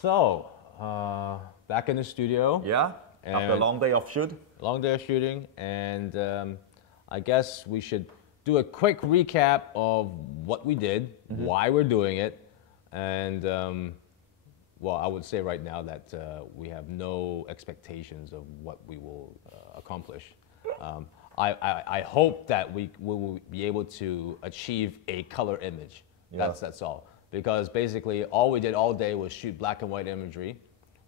So, back in the studio. Yeah, after a long day of shoot. Long day of shooting, and I guess we should do a quick recap of what we did, why we're doing it, and well, I would say right now that we have no expectations of what we will accomplish. I hope that we will be able to achieve a color image. Yeah. That's all. Because basically all we did all day was shoot black and white imagery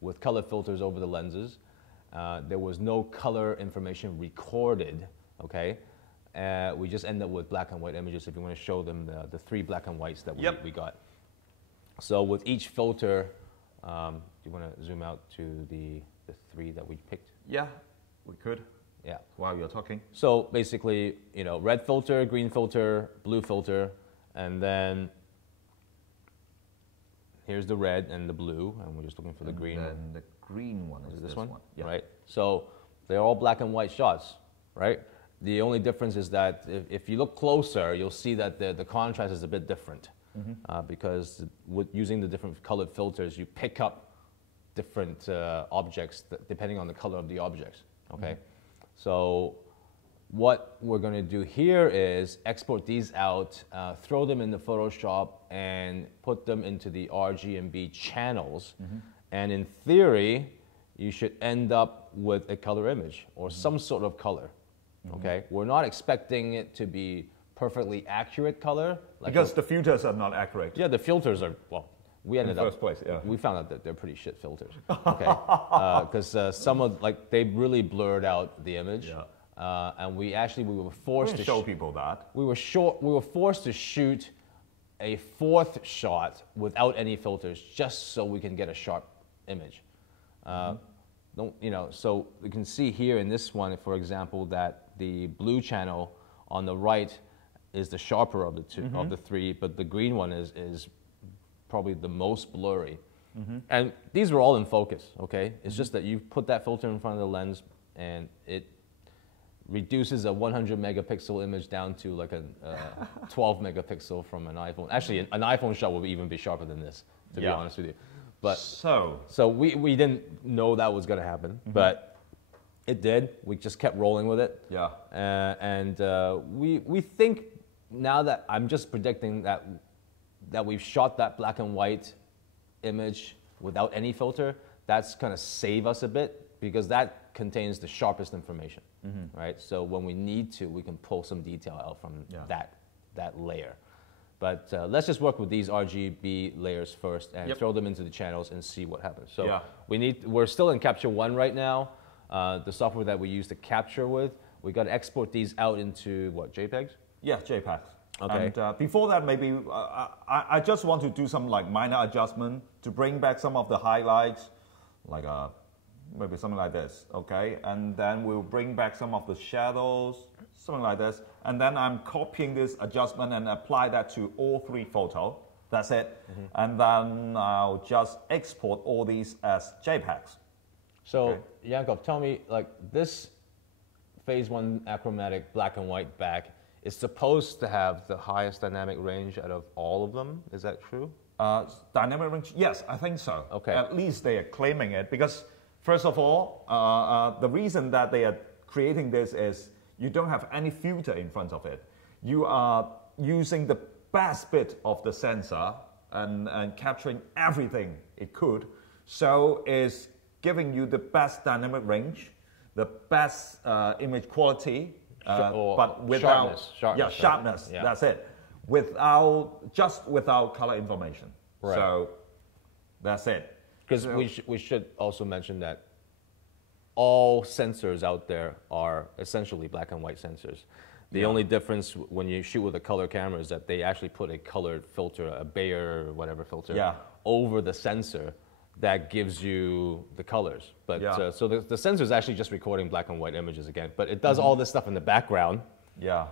with color filters over the lenses. There was no color information recorded, okay? We just end up with black and white images if you want to show them the three black and whites that we got. So with each filter, do you want to zoom out to the three that we picked? Yeah, we could. Yeah. While you're talking. So basically, you know, red filter, green filter, blue filter, and then here's the red and the blue, and we're just looking for the green. And the green one is this one. Yeah. Right? So they're all black and white shots, right? The only difference is that if you look closer, you'll see that the contrast is a bit different because with using the different colored filters, you pick up different objects depending on the color of the objects, okay? So what we're going to do here is export these out, throw them into Photoshop, and put them into the RGB channels. And in theory, you should end up with a color image or some sort of color. Okay, we're not expecting it to be perfectly accurate color. Like because the filters are not accurate. Yeah, the filters are, well, we ended up, first place, yeah. We found out that they're pretty shit filters. Okay, because some of, like, they really blurred out the image. Yeah. And we were forced to show people that. We were forced to shoot a fourth shot without any filters just so we can get a sharp image. You know, so you can see here in this one, for example, that the blue channel on the right is the sharper of the two of the three, but the green one is probably the most blurry. And these were all in focus, okay? It's just that you put that filter in front of the lens and it reduces a 100 megapixel image down to like a 12 megapixel from an iPhone. Actually, an iPhone shot will even be sharper than this, to be honest with you. But so we didn't know that was going to happen, but it did. We just kept rolling with it. Yeah. And we think now that I'm just predicting that we've shot that black and white image without any filter, that's going to save us a bit because that contains the sharpest information, right? So when we need to, we can pull some detail out from that layer. But let's just work with these RGB layers first and throw them into the channels and see what happens. So we're still in Capture One right now. The software that we use to capture with, we got to export these out into what, JPEGs? Yeah, JPEGs. Okay. And before that, maybe I just want to do some like minor adjustment to bring back some of the highlights, like maybe something like this, okay? And then we'll bring back some of the shadows, something like this. And then I'm copying this adjustment and apply that to all three photos. That's it. And then I'll just export all these as JPEGs. So, Yankov, tell me, like, this Phase 1 achromatic black and white back is supposed to have the highest dynamic range out of all of them. Is that true? Dynamic range? Yes, I think so. Okay. At least they are claiming it because, first of all, the reason that they are creating this is you don't have any filter in front of it. You are using the best bit of the sensor and capturing everything it could. So it's giving you the best dynamic range, the best image quality, but without sharpness. Yeah. That's it. Without color information. Right. So that's it. Because we should also mention that all sensors out there are essentially black and white sensors. The only difference when you shoot with a color camera is that they actually put a colored filter, a Bayer or whatever filter, over the sensor that gives you the colors. But so the sensor is actually just recording black and white images again, but it does all this stuff in the background,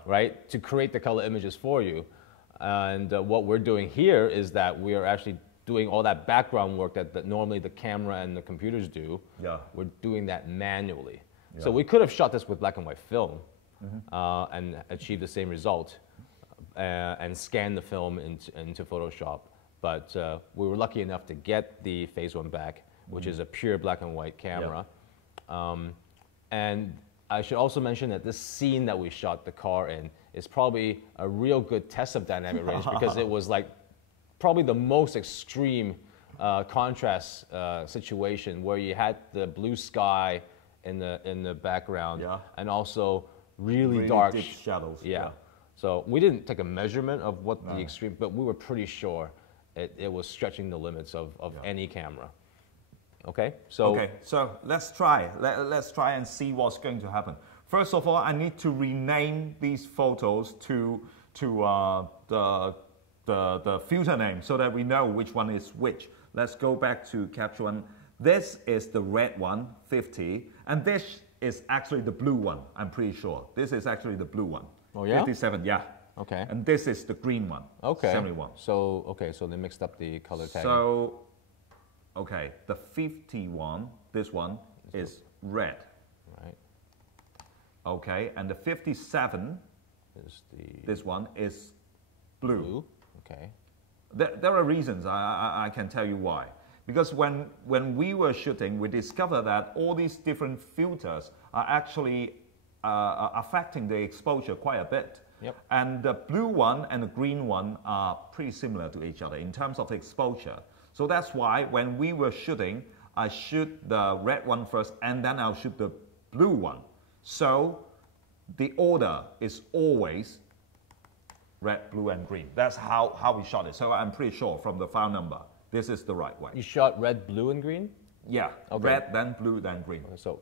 right, to create the color images for you. And what we're doing here is that we are actually doing all that background work that normally the camera and the computers do. We're doing that manually. So we could have shot this with black and white film and achieved the same result and scanned the film into Photoshop. but we were lucky enough to get the Phase 1 back, which is a pure black and white camera. And I should also mention that this scene that we shot the car in is probably a real good test of dynamic range because it was like probably the most extreme contrast situation where you had the blue sky in the background and also really dark deep shadows. So we didn't take a measurement of what the extreme, but we were pretty sure it was stretching the limits of any camera. Okay, so let's try. Let's try and see what's going to happen. First of all, I need to rename these photos to the filter name so that we know which one is which. Let's go back to capture one. This is the red one, 50, and this is actually the blue one. I'm pretty sure this is actually the blue one. Oh yeah, 57. Yeah. Okay. And this is the green one. Okay. 71. So so they mixed up the color tag. So. Okay, the 51, this one is red. Right. Okay, and the 57, is this one is blue. Okay. There are reasons, I can tell you why. Because when we were shooting, we discovered that all these different filters are actually affecting the exposure quite a bit. Yep. And the blue one and the green one are pretty similar to each other in terms of exposure. So that's why when we were shooting, I shoot the red one first and then I'll shoot the blue one. So the order is always red, blue, and green. That's how we shot it. So I'm pretty sure from the file number, this is the right way. You shot red, blue, and green? Yeah, okay. Red, then blue, then green. So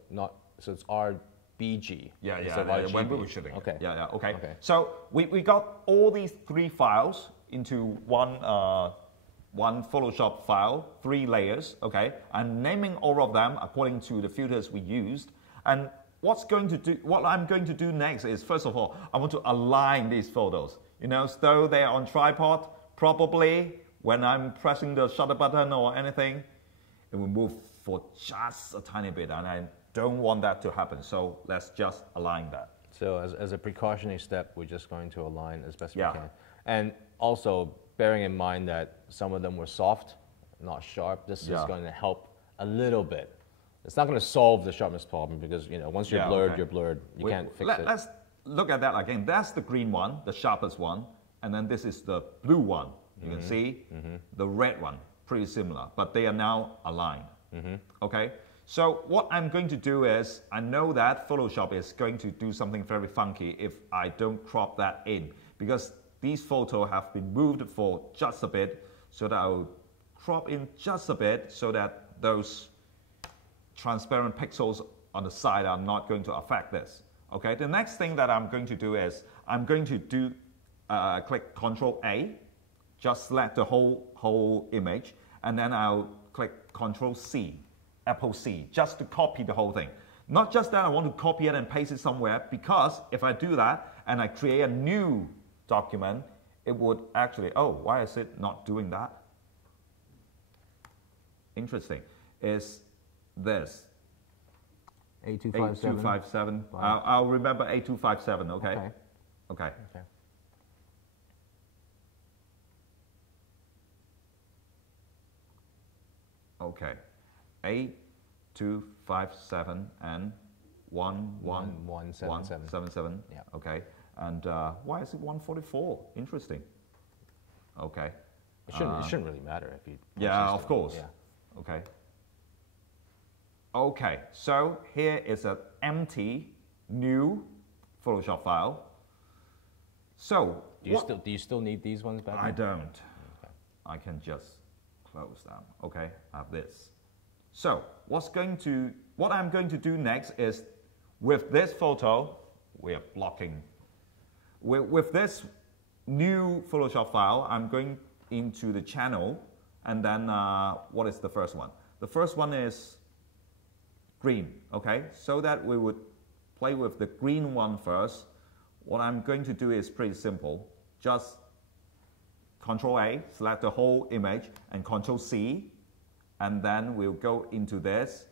it's RBG. Yeah, when we were shooting. Okay. Okay. So we got all these three files into one Photoshop file, 3 layers, okay? I'm naming all of them according to the filters we used. And what I'm going to do next is, first of all, I want to align these photos. You know, so they are on tripod, probably when I'm pressing the shutter button or anything, it will move for just a tiny bit, and I don't want that to happen. So let's just align that. So as a precautionary step, we're just going to align as best we can. And also, bearing in mind that some of them were soft, not sharp, this is going to help a little bit. It's not going to solve the sharpness problem because, you know, once you're blurred, you're blurred. You can't fix it. Let's look at that again. That's the green one, the sharpest one, and then this is the blue one. You can see the red one, pretty similar, but they are now aligned. Okay? So what I'm going to do is, I know that Photoshop is going to do something very funky if I don't crop that in, because these photos have been moved for just a bit, so that I will crop in just a bit so that those transparent pixels on the side are not going to affect this. Okay, the next thing that I'm going to do is, I'm going to do, click Ctrl A, just select the whole image, and then I'll click Ctrl C, Apple C, just to copy the whole thing. Not just that I want to copy it and paste it somewhere, because if I do that and I create a new document, it would actually, why is it not doing that? Interesting. Is this A257? I'll remember A257, okay? Okay. Okay. A257 and 11177. Yeah. Okay. And why is it 144? Interesting. Okay. It shouldn't really matter if you. Yeah, of course. Yeah. Okay. Okay. So here is an empty new Photoshop file. So do you still need these ones back? I don't. Okay. I can just close them. Okay. I have this. So what I'm going to do next is, with this photo, we are blocking. With this new Photoshop file, I'm going into the channel, and then what is the first one? The first one is green, okay? So that we would play with the green one first. What I'm going to do is pretty simple. Just Ctrl A, select the whole image, and Ctrl C, and then we'll go into this,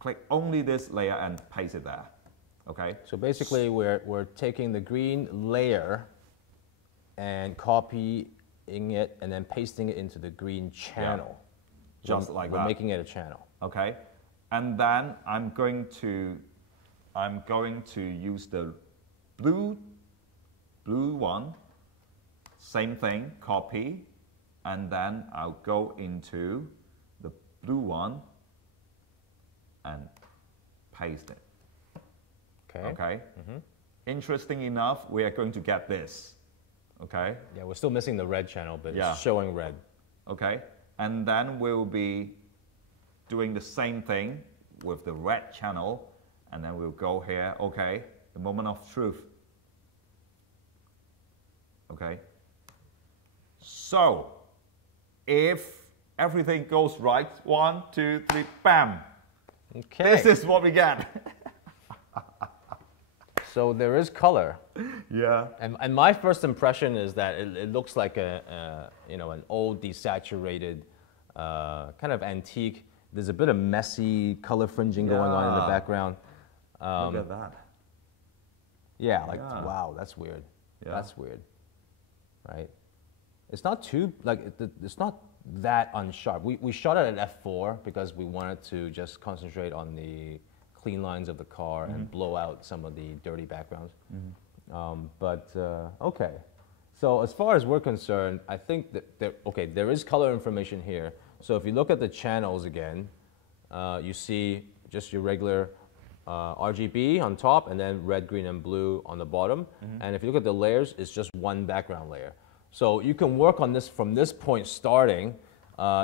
click only this layer and paste it there. Okay. So basically, we're taking the green layer and copy it and then pasting it into the green channel. Yeah. Just like we're that. making it a channel. Okay, and then I'm going to use the blue one. Same thing, copy, and then I'll go into the blue one and paste it. Okay. Okay. Interesting enough, we are going to get this. Okay. Yeah, we're still missing the red channel, but Yeah. it's showing red. Okay, and then we'll be doing the same thing with the red channel, and then we'll go here, okay, the moment of truth. Okay, so if everything goes right, 1, 2, 3, bam, Okay. this is what we get. So there is color. Yeah. And my first impression is that it looks like you know, an old desaturated kind of antique. There's a bit of messy color fringing going on in the Yeah. background. Look at that. Yeah, like Yeah. wow, that's weird. Yeah. That's weird, right? It's not too like it's not that unsharp. We shot it at f4 because we wanted to just concentrate on the clean lines of the car and blow out some of the dirty backgrounds. Okay, so as far as we're concerned, I think that there is color information here. So if you look at the channels again, you see just your regular RGB on top and then red, green, and blue on the bottom. And if you look at the layers, it's just one background layer. So you can work on this from this point starting,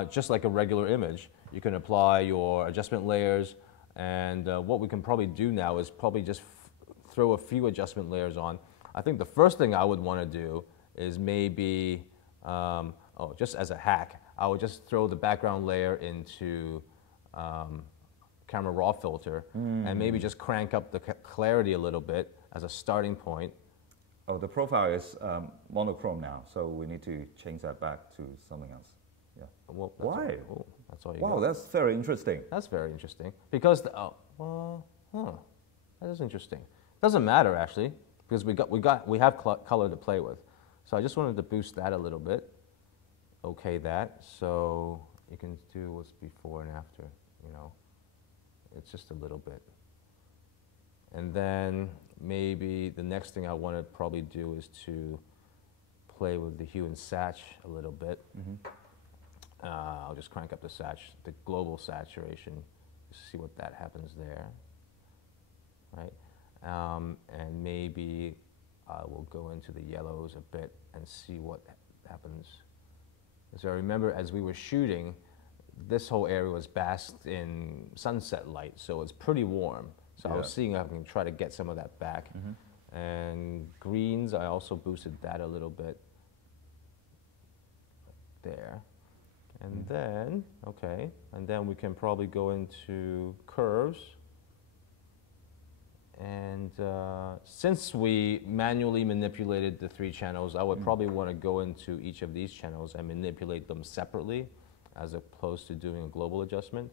just like a regular image. You can apply your adjustment layers, and what we can probably do now is probably just throw a few adjustment layers on. I think the first thing I would want to do is maybe, just as a hack, I would just throw the background layer into camera raw filter and maybe just crank up the clarity a little bit as a starting point. Oh, the profile is monochrome now, so we need to change that back to something else. Yeah. Well, Why? That's all you Wow, got. that's very interesting. That's very interesting because that is interesting. Doesn't matter actually because we have color to play with. So I just wanted to boost that a little bit. Okay, that so you can do what's before and after. You know, it's just a little bit. And then maybe the next thing I want to probably do is to play with the hue and sat a little bit. I'll just crank up the global saturation, see what that happens there, right? And maybe I will go into the yellows a bit and see what happens. So I remember as we were shooting, this whole area was basked in sunset light, so it's pretty warm. So I was seeing if I can try to get some of that back. And greens, I also boosted that a little bit there. And then, okay, and then we can probably go into curves. And since we manually manipulated the 3 channels, I would probably want to go into each of these channels and manipulate them separately as opposed to doing a global adjustment.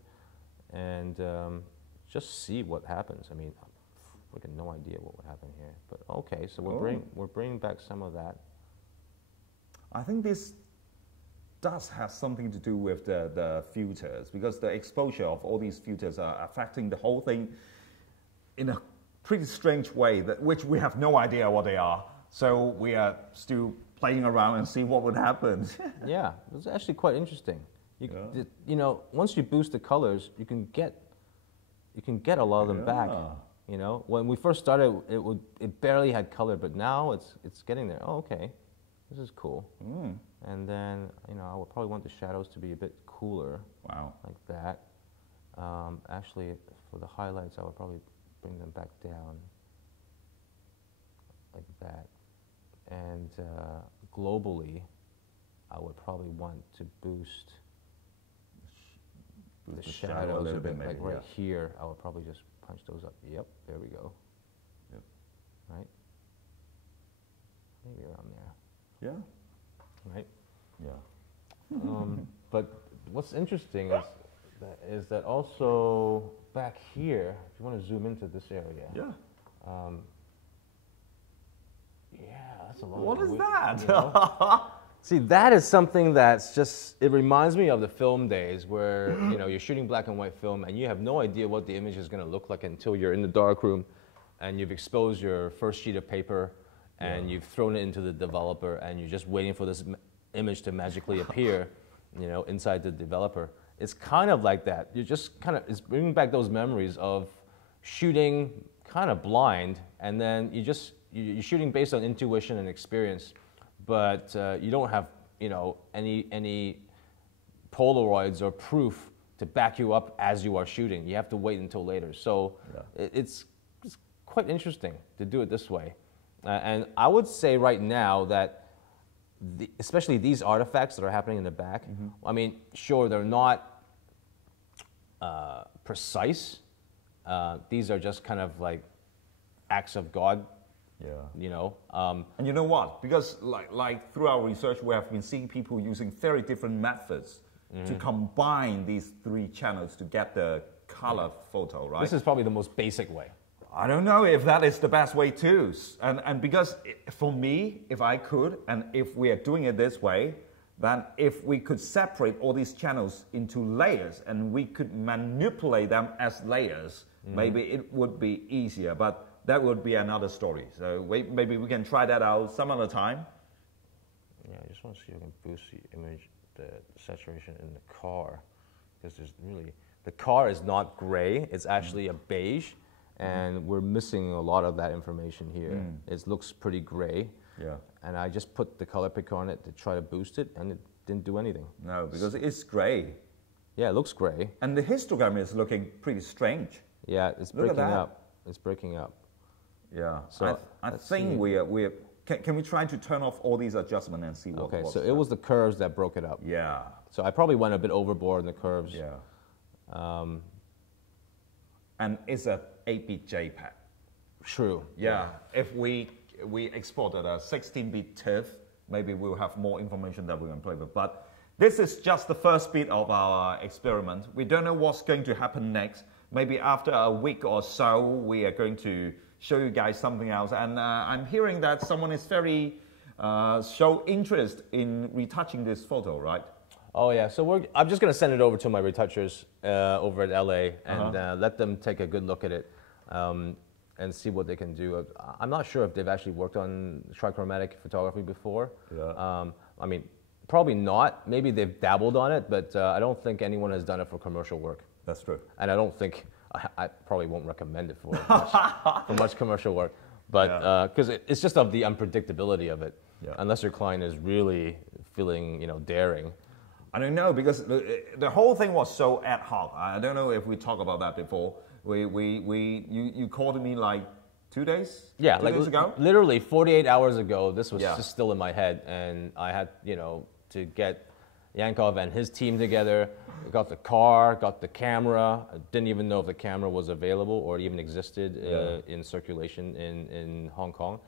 And just see what happens. I mean, freaking no idea what would happen here. But okay, so we're bringing back some of that. I think this does have something to do with the filters, because the exposure of all these filters are affecting the whole thing in a pretty strange way, which we have no idea what they are. So we are still playing around and see what would happen. Yeah, it's actually quite interesting. You know, once you boost the colors, you can get a lot of them back. You know, when we first started, it barely had color, but now it's getting there. Oh, okay, this is cool. And then I would probably want the shadows to be a bit cooler. Wow. Like that. Actually, for the highlights, I would probably bring them back down. Like that. And globally, I would probably want to boost the shadows a bit, like right here. I would probably just punch those up. Yep, there we go. Yep. Right? Maybe around there. Yeah. Right? Yeah. But what's interesting is that also back here, if you want to zoom into this area. Yeah. Yeah, that's a lot. What of is wood, that? You know? See, that is something that's just, it reminds me of the film days where, you know, you're shooting black and white film and you have no idea what the image is going to look like until you're in the darkroom and you've exposed your first sheet of paper and you've thrown it into the developer and you're just waiting for this image to magically appear, you know, inside the developer. It's kind of like that. You're just kind of, it's bringing back those memories of shooting kind of blind, and then you're shooting based on intuition and experience, but you don't have, you know, any Polaroids or proof to back you up as you are shooting. You have to wait until later. So it's quite interesting to do it this way. And I would say right now that especially these artifacts that are happening in the back, I mean, sure, they're not precise. These are just kind of like acts of God, you know. And you know what? Because like through our research, we have been seeing people using very different methods to combine these three channels to get the color photo, right? This is probably the most basic way. I don't know if that is the best way too. And because for me, if I could, and if we are doing it this way, then if we could separate all these channels into layers and we could manipulate them as layers, maybe it would be easier, but that would be another story. So maybe we can try that out some other time. Yeah, I just want to see if I can boost the image, the saturation in the car, because there's really, the car is not gray, it's actually a beige, and we're missing a lot of that information here. It looks pretty gray. Yeah. And I just put the color picker on it to try to boost it, and it didn't do anything. No, because it's gray. Yeah, it looks gray. And the histogram is looking pretty strange. Yeah, it's breaking up. It's breaking up. Yeah. So I think we're can we try to turn off all these adjustments and see what okay, works? so it was the curves that broke it up. Yeah. So I probably went a bit overboard in the curves. Yeah. And it's a 8-bit JPEG. True. Yeah. If we exported a 16-bit TIFF, maybe we'll have more information that we can play with. But this is just the first bit of our experiment. We don't know what's going to happen next. Maybe after a week or so, we are going to show you guys something else. And I'm hearing that someone is very show interest in retouching this photo, right? Oh yeah, so I'm just going to send it over to my retouchers over at LA and let them take a good look at it and see what they can do. I'm not sure if they've actually worked on trichromatic photography before. Yeah. I mean, probably not. Maybe they've dabbled on it, but I don't think anyone has done it for commercial work. That's true. And I don't think, I probably won't recommend it for much commercial work, but because it's just of the unpredictability of it, unless your client is really feeling, you know, daring. I don't know, because the whole thing was so ad hoc. I don't know if we talked about that before. You called me like 2 days? Yeah, 2 like days ago? literally 48 hours ago, this was just still in my head, and I had, you know, to get Yankov and his team together, got the car, got the camera. I didn't even know if the camera was available or even existed in circulation in Hong Kong.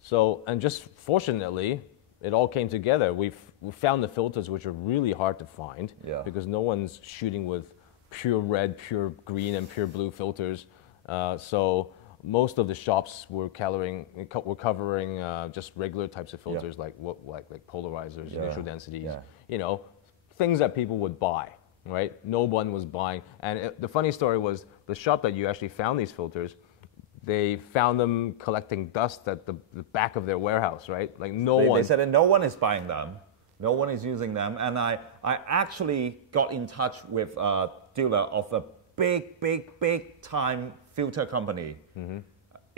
So, and just fortunately, it all came together. We found the filters, which are really hard to find because no one's shooting with pure red, pure green, and pure blue filters. So most of the shops were covering just regular types of filters like polarizers, initial densities, you know, things that people would buy, right? No one was buying. And the funny story was the shop that you actually found these filters, they found them collecting dust at the back of their warehouse, right? Like They said that no one is buying them, no one is using them, and I actually got in touch with a dealer of a big time filter company in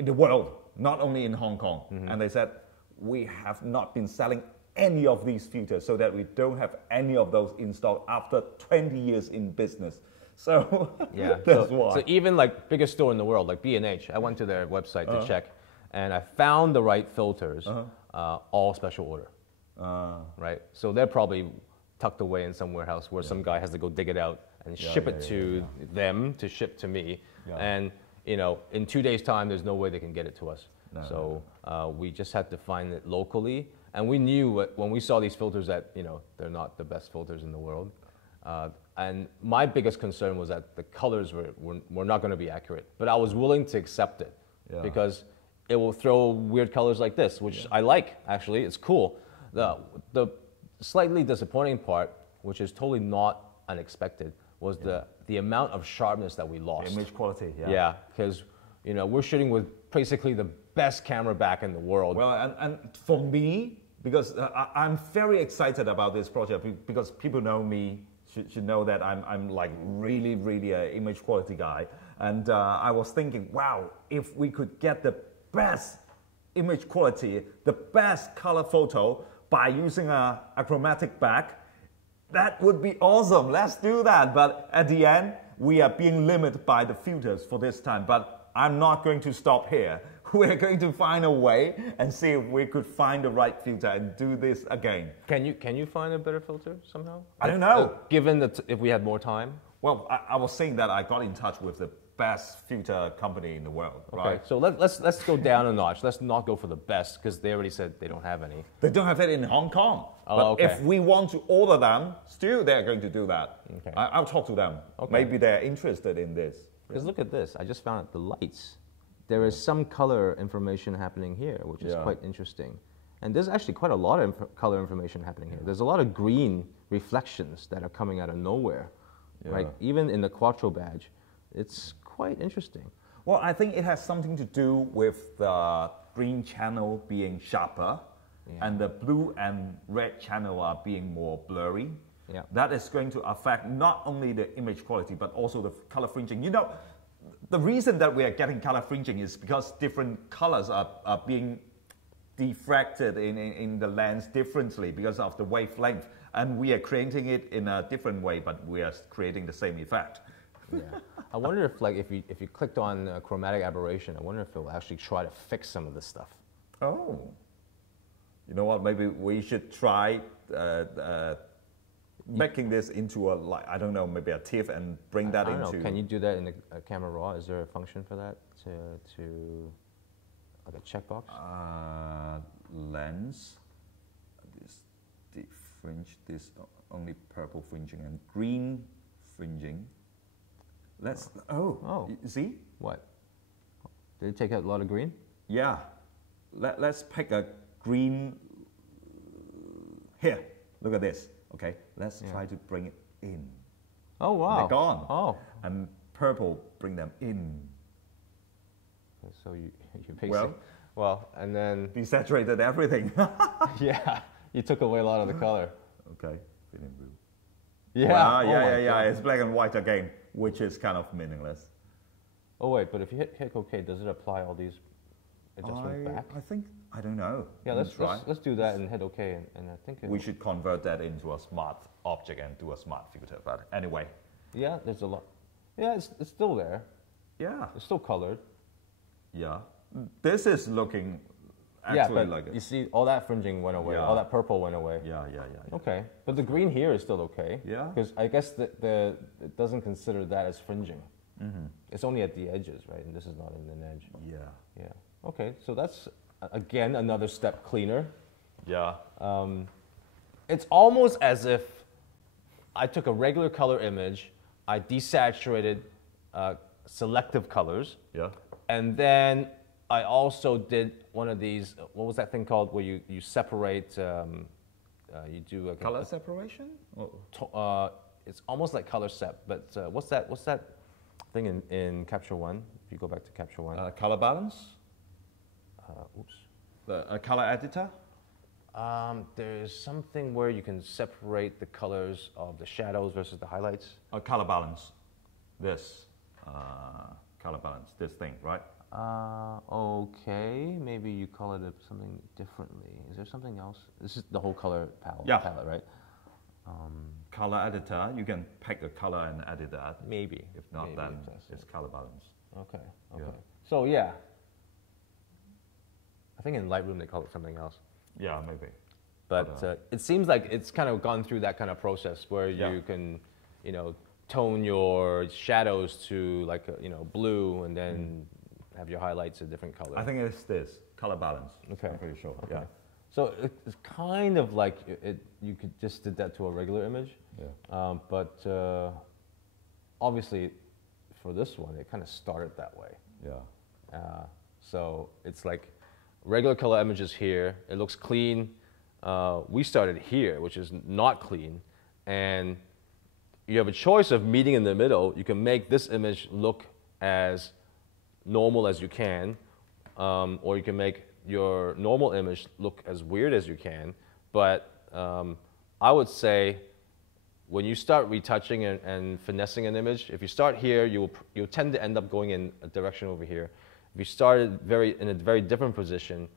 the world, not only in Hong Kong, and they said we have not been selling any of these filters, so that we don't have any of those installed after 20 years in business. So that's why. So even like biggest store in the world, like B&H, I went to their website to check, and I found the right filters, all special order, right? So they're probably tucked away in some warehouse where some guy has to go dig it out and ship it to them to ship to me, and you know, in 2 days' time, there's no way they can get it to us. We just had to find it locally, and we knew when we saw these filters that, you know, they're not the best filters in the world. And my biggest concern was that the colors were not going to be accurate, but I was willing to accept it because it will throw weird colors like this, which I like, actually. It's cool. The slightly disappointing part, which is totally not unexpected, was the amount of sharpness that we lost. Image quality, yeah. Yeah, because we're shooting with basically the best camera back in the world. Well, and for me, because I'm very excited about this project, because people know me, should know that I'm like really, really an image quality guy. And I was thinking, wow, if we could get the best image quality, the best color photo by using a chromatic back, that would be awesome. Let's do that. But at the end, we are being limited by the filters for this time. But I'm not going to stop here. We're going to find a way and see if we could find the right filter and do this again. Can you find a better filter somehow? I don't know. Given that if we had more time? Well, I was saying that I got in touch with the best filter company in the world, right? Okay, so let's go down a notch. Let's not go for the best, because they already said they don't have any. They don't have it in Hong Kong. Oh, but okay. if we want to order them, still they're going to do that. Okay. I'll talk to them. Okay. Maybe they're interested in this. Because look at this. I just found out the lights. There is some color information happening here, which is quite interesting. And there's actually quite a lot of color information happening here. There's a lot of green reflections that are coming out of nowhere, right? Even in the Quattro badge, it's quite interesting. Well, I think it has something to do with the green channel being sharper and the blue and red channel are being more blurry. Yeah. That is going to affect not only the image quality, but also the color fringing. You know, the reason that we are getting color fringing is because different colors are being diffracted in the lens differently because of the wavelength. And we are creating it in a different way, but we are creating the same effect. Yeah. I wonder if, like, if you clicked on chromatic aberration, I wonder if it will actually try to fix some of this stuff. Oh. You know what? Maybe we should try making this into a, like, I don't know, maybe a TIFF and bring that into... Can you do that in a camera raw? Is there a function for that to like a checkbox? Lens. This deep fringe. This only purple fringing and green fringing. Let's. Oh. You see? What? Did it take out a lot of green? Yeah. Let's pick a green. Here. Look at this. Okay. Let's try to bring it in. Oh wow. They're gone. Oh. And purple, bring them in. So you basically. Well, and then. Desaturated everything. Yeah. You took away a lot of the color. Okay. Feeling blue. Yeah. Wow, yeah. It's black and white again, which is kind of meaningless. Oh wait, but if you hit OK, does it apply all these adjustments back? I think, I don't know. Yeah, let's do that and hit OK, and I think we should convert that into a smart object and do a smart filter. But anyway. Yeah, there's a lot. Yeah, it's still there. Yeah. It's still colored. Yeah. This is looking actually but like it. You see, all that fringing went away. All that purple went away. Yeah. Okay, but the green here is still okay. Yeah. Because I guess it doesn't consider that as fringing. Mm-hmm. It's only at the edges, right? And this is not in an edge. Yeah. Okay, so that's, again, another step cleaner. Yeah. It's almost as if I took a regular color image, I desaturated selective colors. Yeah. And then I also did one of these, what was that thing called, where you separate, you do a color separation? It's almost like color sep, but what's that thing in Capture One? If you go back to Capture One. Color balance? Oops. A color editor? There's something where you can separate the colors of the shadows versus the highlights. Color balance. This. Color balance. This thing, right? Okay, maybe you call it something differently. Is there something else? This is the whole color palette, right? Color editor, you can pick a color and edit that. Maybe. If not, then it's color balance. Okay. So yeah, I think in Lightroom they call it something else. Yeah, maybe. But it seems like it's kind of gone through that kind of process where you can, tone your shadows to like blue and then have your highlights a different color. I think it's this color balance. Okay. I'm pretty sure. Okay. Yeah. So it's kind of like you could just did that to a regular image. Yeah. But obviously, for this one, it kind of started that way. Yeah. So it's like regular color images here. It looks clean. we started here, which is not clean, and you have a choice of meeting in the middle. You can make this image look as normal as you can, or you can make your normal image look as weird as you can. But I would say when you start retouching and finessing an image, if you start here, you'll tend to end up going in a direction over here. If you started in a very different position,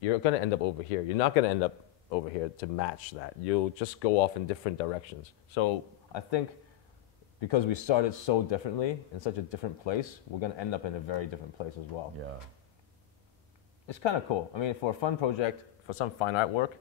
you're going to end up over here. You're not going to end up over here to match that. You'll just go off in different directions. So I think because we started so differently in such a different place, we're going to end up in a very different place as well. Yeah. It's kind of cool. I mean, for a fun project, for some fine art work,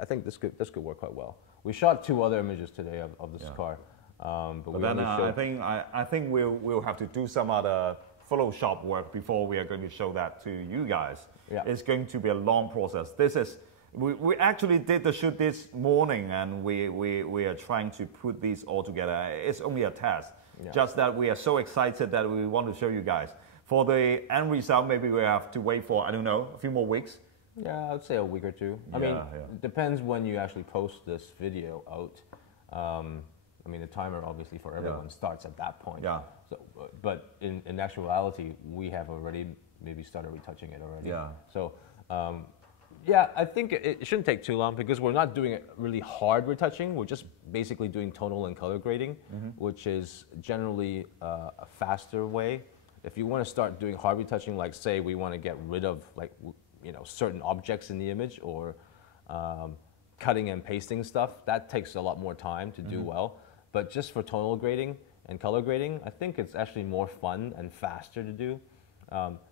I think this could work quite well. We shot 2 other images today of this car, but then I think we'll have to do some other Photoshop work before we are going to show that to you guys. Yeah. It's going to be a long process. This is we actually did the shoot this morning, and we are trying to put these all together. It's only a test, just that we are so excited that we want to show you guys. For the end result, maybe we have to wait for, I don't know, a few more weeks. Yeah, I would say a week or 2. I mean, it depends when you actually post this video out. I mean, the timer obviously for everyone starts at that point. Yeah. So, but in actuality, we have already maybe started retouching it already. Yeah. So, yeah, I think it shouldn't take too long because we're not doing really hard retouching. We're just basically doing tonal and color grading, which is generally a faster way. If you want to start doing hard retouching, like say we want to get rid of certain objects in the image, or cutting and pasting stuff, that takes a lot more time to do well. But just for tonal grading and color grading, I think it's actually more fun and faster to do.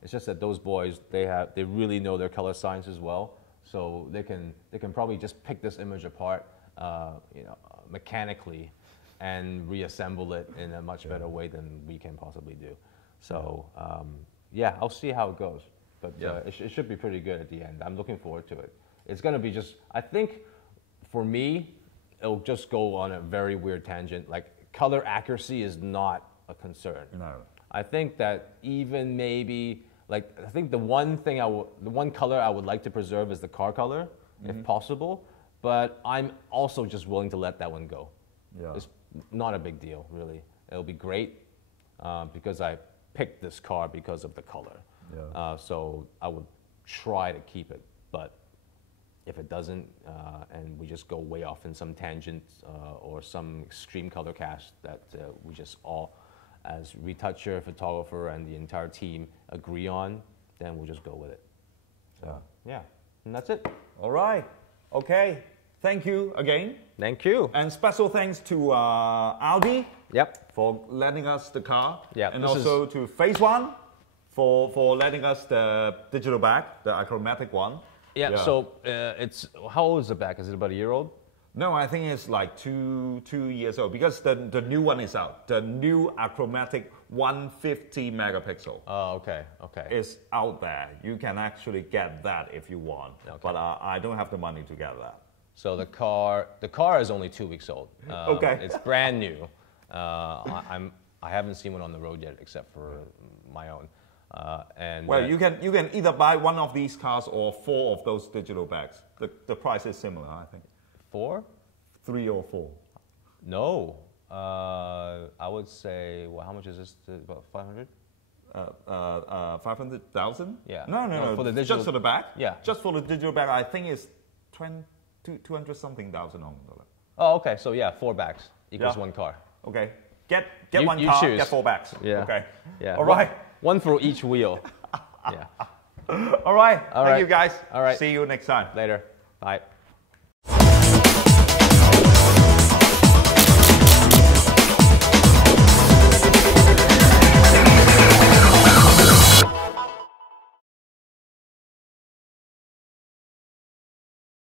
It's just that those boys, they really know their color science as well, so they can probably just pick this image apart, mechanically, and reassemble it in a much better way than we can possibly do. So yeah, I'll see how it goes, but it should be pretty good at the end. I'm looking forward to it. It's going to be just, I think, for me, it'll just go on a very weird tangent. Like, color accuracy is not a concern. No. I think that even maybe, I think the one color I would like to preserve is the car color, if possible. But I'm also just willing to let that one go. Yeah. It's not a big deal, really. It'll be great because I picked this car because of the color. Yeah. So I would try to keep it, but if it doesn't, and we just go way off in some tangent or some extreme color cast that we just all, as retoucher, photographer, and the entire team agree on, then we'll just go with it. So, yeah, and that's it. All right. Okay. Thank you again. Thank you. And special thanks to Audi. Yep. For lending us the car. Yeah. And also to Phase One for lending us the digital bag, the achromatic one. Yeah. So it's, how old is the bag? Is it about a year old? No, I think it's like two years old because the new one is out. The new achromatic 150 megapixel. Oh, okay, okay. Is out there. You can actually get that if you want. Okay. But I don't have the money to get that. So the car is only 2 weeks old. Okay. It's brand new. I haven't seen one on the road yet, except for my own. Well, you can either buy one of these cars or 4 of those digital bags. The price is similar, I think. 4? 3 or 4. No, I would say. Well, how much is this? About 500. 500,000? Yeah. No. For the digital, just for the bag? Yeah. Just for the digital bag, I think it's 200-something thousand Hong Kong. Oh, okay. So yeah, 4 bags equals 1 car. Okay. Get one car, choose. get 4 bags. Yeah. Okay. Yeah. All right. One for each wheel. Yeah. All right. All Thank right. you guys. All right. See you next time. Later. Bye.